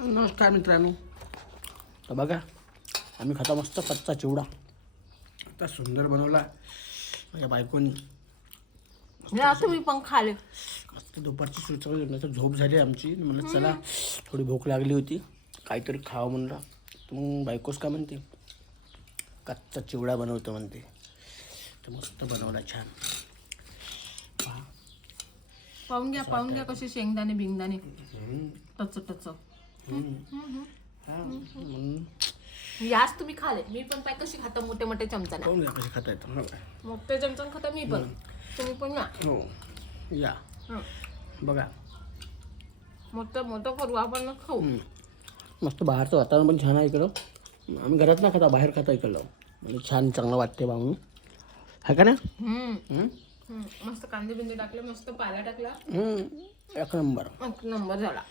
नमस्कार मित्रांनो. तर बघा आम्ही खाता मस्त कच्चा चिवडा. आता सुंदर बनवला माझ्या बायकोनी. तुम्ही पण खाले. मस्त दुपारची सुचवली झोप झाली आमची. म्हणलं चला थोडी भूक लागली होती काहीतरी खावं म्हणलं. तर मग बायकोच का म्हणते कच्चा चिवडा बनवतो म्हणते. तर मस्त बनवला छान. पाहून घ्या कसे शेंगदाणे बिंगदाणे टच टच. याच तुम्ही खाले. मी पण पाय कशी खाता मोठे मोठे चमचाने. पाहून घ्या कशी खाता येतं. मोठे चमचाने खाता मी पण. तुम्ही पण या. हो या बघा मोठं मोठं करू आपण खाऊ. मस्त बाहेरचं वातावरण पण छान आहे इकडं. आम्ही घरात ना खाता बाहेर खाता इकडलं म्हणजे छान चांगलं वाटते बाहून हा का ना. मस्त कांदे बिंदे टाकले मस्त पाला टाकला एक नंबर झाला.